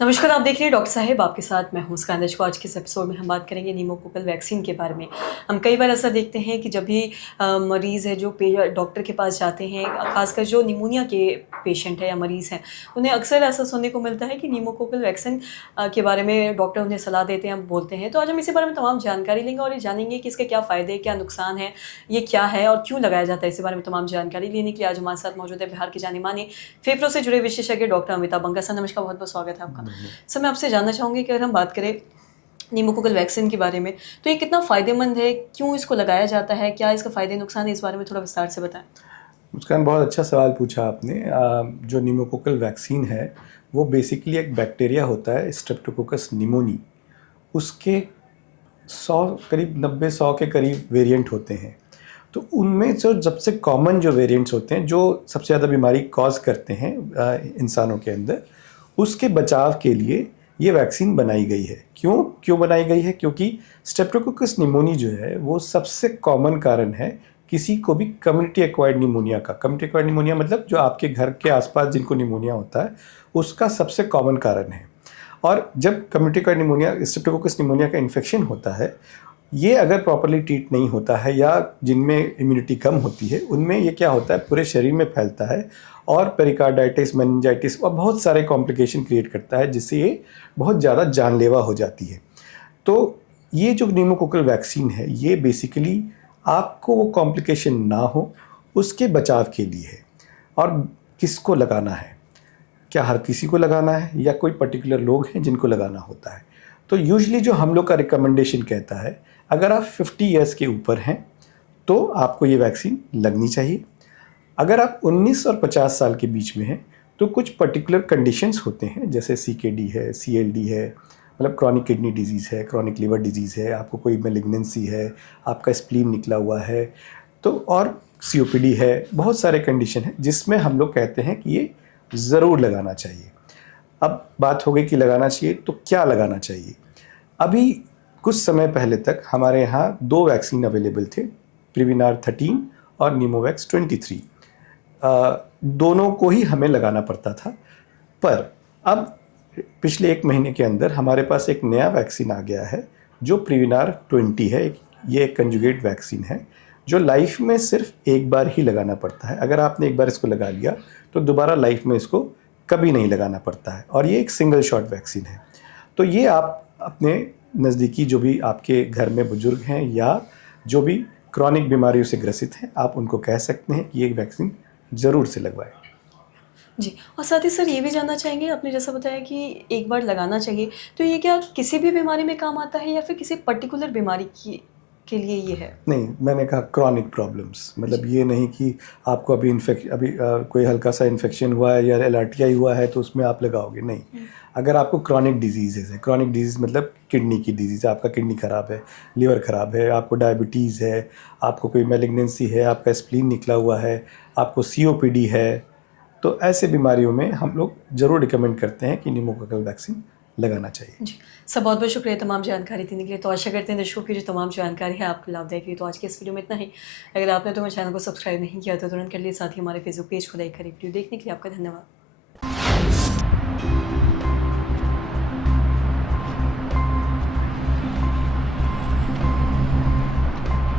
नमस्कार, आप देख रहे हैं डॉक्टर साहिब आपके साथ मैं हूँ स्कंदज को। आज के इस एपिसोड में हम बात करेंगे निमोकोकल वैक्सीन के बारे में। हम कई बार ऐसा देखते हैं कि जब भी मरीज़ है जो डॉक्टर के पास जाते हैं, ख़ासकर जो निमोनिया के पेशेंट है या मरीज़ हैं, उन्हें अक्सर ऐसा सुनने को मिलता है कि निमोकोकल वैक्सीन के बारे में डॉक्टर उन्हें सलाह देते हैं, बोलते हैं। तो आज हम इसी बारे में तमाम जानकारी लेंगे और ये जानेंगे कि इसके क्या फ़ायदे, क्या नुकसान है, ये क्या है और क्यों लगाया जाता है। इसी बारे में तमाम जानकारी लेने के लिए आज हमारे साथ मौजूद है बिहार के जाने-माने फेफड़ों से जुड़े विशेषज्ञ डॉक्टर अमिताभ बंगा सर। नमस्कार, बहुत-बहुत स्वागत है आपका। सर, मैं आपसे जानना चाहूँगी कि अगर हम बात करें निमोकोकल वैक्सीन के बारे में, तो ये कितना फ़ायदेमंद है? क्यों इसको लगाया जाता है? क्या इसका फ़ायदे नुकसान है? इस बारे में थोड़ा विस्तार से बताएँ। मुस्कान, बहुत अच्छा सवाल पूछा आपने। जो निमोकोकल वैक्सीन है वो बेसिकली एक बैक्टीरिया होता है स्ट्रेप्टोकोकस निमोनी। उसके 100 करीब 90-100 के करीब वेरिएंट होते हैं। तो उनमें जो सबसे कॉमन जो वेरिएंट्स होते हैं जो सबसे ज़्यादा बीमारी कॉज करते हैं इंसानों के अंदर, उसके बचाव के लिए ये वैक्सीन बनाई गई है। क्यों क्यों बनाई गई है? क्योंकि स्ट्रेप्टोकोकस निमोनी जो है वो सबसे कॉमन कारण है किसी को भी कम्युनिटी एक्वायर्ड निमोनिया का। कम्युनिटी एक्वायर्ड निमोनिया मतलब जो आपके घर के आसपास जिनको निमोनिया होता है उसका सबसे कॉमन कारण है। और जब community acquired pneumonia, Streptococcus pneumonia का इन्फेक्शन होता है, ये अगर प्रॉपर्ली ट्रीट नहीं होता है या जिनमें इम्यूनिटी कम होती है उनमें ये क्या होता है, पूरे शरीर में फैलता है और पेरिकार्डाइटिस, मेनिंजाइटिस और बहुत सारे कॉम्प्लिकेशन क्रिएट करता है, जिससे ये बहुत ज़्यादा जानलेवा हो जाती है। तो ये जो निमोकोकल वैक्सीन है ये बेसिकली आपको वो कॉम्प्लिकेशन ना हो उसके बचाव के लिए है। और किसको लगाना है? क्या हर किसी को लगाना है या कोई पर्टिकुलर लोग हैं जिनको लगाना होता है? तो यूजुअली जो हम लोग का रिकमेंडेशन कहता है, अगर आप 50 ईयर्स के ऊपर हैं तो आपको ये वैक्सीन लगनी चाहिए। अगर आप 19 और 50 साल के बीच में हैं तो कुछ पर्टिकुलर कंडीशंस होते हैं, जैसे सीकेडी है, सीएलडी है, मतलब क्रॉनिक किडनी डिजीज़ है, क्रॉनिक लिवर डिजीज़ है, आपको कोई मेलिग्नेंसी है, आपका स्प्लीन निकला हुआ है, तो और सीओपीडी है, बहुत सारे कंडीशन हैं जिसमें हम लोग कहते हैं कि ये ज़रूर लगाना चाहिए। अब बात हो गई कि लगाना चाहिए तो क्या लगाना चाहिए। अभी कुछ समय पहले तक हमारे यहाँ 2 वैक्सीन अवेलेबल थे, प्रिविनार 13 और निमोवैक्स 23। दोनों को ही हमें लगाना पड़ता था। पर अब पिछले 1 महीने के अंदर हमारे पास एक नया वैक्सीन आ गया है जो प्रिविनार 20 है। ये एक कंजुगेट वैक्सीन है जो लाइफ में सिर्फ एक बार ही लगाना पड़ता है। अगर आपने एक बार इसको लगा लिया तो दोबारा लाइफ में इसको कभी नहीं लगाना पड़ता है, और ये एक सिंगल शॉट वैक्सीन है। तो ये आप अपने नज़दीकी जो भी आपके घर में बुजुर्ग हैं या जो भी क्रॉनिक बीमारियों से ग्रसित हैं, आप उनको कह सकते हैं कि ये वैक्सीन ज़रूर से लगवाएं। जी, और साथ ही सर ये भी जानना चाहेंगे, आपने जैसा बताया कि एक बार लगाना चाहिए, तो ये क्या किसी भी बीमारी में काम आता है या फिर किसी पर्टिकुलर बीमारी के लिए ये है? नहीं, मैंने कहा क्रॉनिक प्रॉब्लम्स, जी। मतलब ये नहीं कि आपको अभी कोई हल्का सा इन्फेक्शन हुआ है या एलर्टिया हुआ है तो उसमें आप लगाओगे, नहीं। हुँ। अगर आपको क्रॉनिक डिजीज़ेज़ है, क्रॉनिक डिजीज़ मतलब किडनी की डिजीज़ है, आपका किडनी ख़राब है, लिवर ख़राब है, आपको डायबिटीज़ है, आपको कोई मैलिग्नेंसी है, आपका स्प्लीन निकला हुआ है, आपको सीओपीडी है, तो ऐसे बीमारियों में हम लोग ज़रूर रिकमेंड करते हैं कि निमोकोकल वैक्सीन लगाना चाहिए। जी। सर, बहुत-बहुत शुक्रिया तमाम जानकारी देने के लिए। तो आशा करते हैं दर्शकों की जो तमाम जानकारी है आपको लाभदायक रही। तो आज के इस वीडियो में इतना ही। अगर आपने तो मेरे चैनल को सब्सक्राइब नहीं किया तो तुरंत कर लिए, साथ ही हमारे फेसबुक पेज को लाइक करें। वीडियो देखने के लिए आपका धन्यवाद।